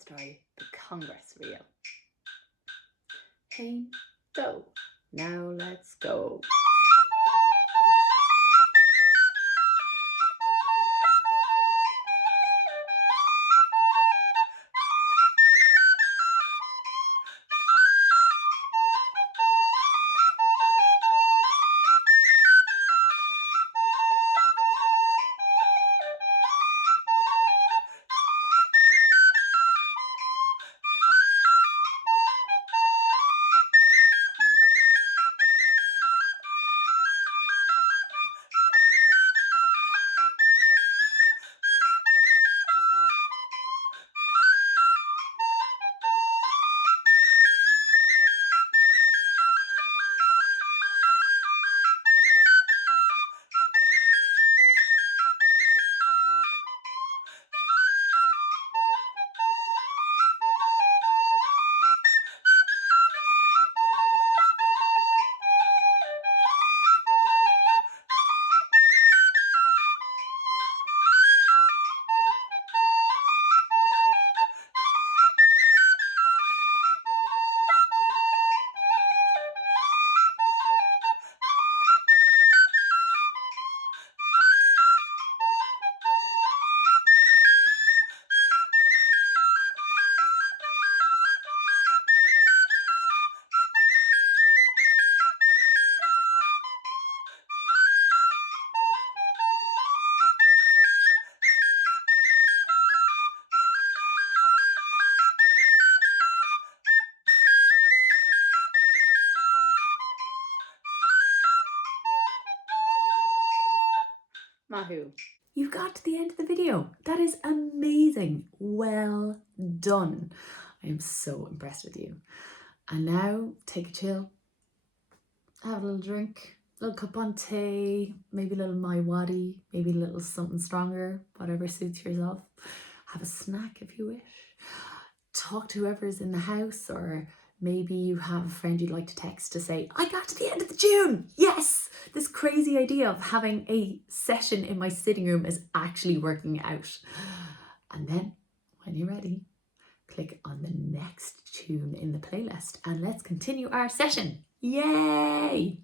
story, the Congress reel. Hey, go. Now let's go. Mahu. You got to the end of the video. That is amazing. Well done. I am so impressed with you. And now take a chill, have a little drink, a little cup on tea, maybe a little mai wadi, maybe a little something stronger, whatever suits yourself. Have a snack if you wish. Talk to whoever's in the house, or maybe you have a friend you'd like to text to say, I got to the end of the June. Yes, this crazy idea of having a session in my sitting room is actually working out. And then when you're ready, click on the next tune in the playlist and let's continue our session. Yay!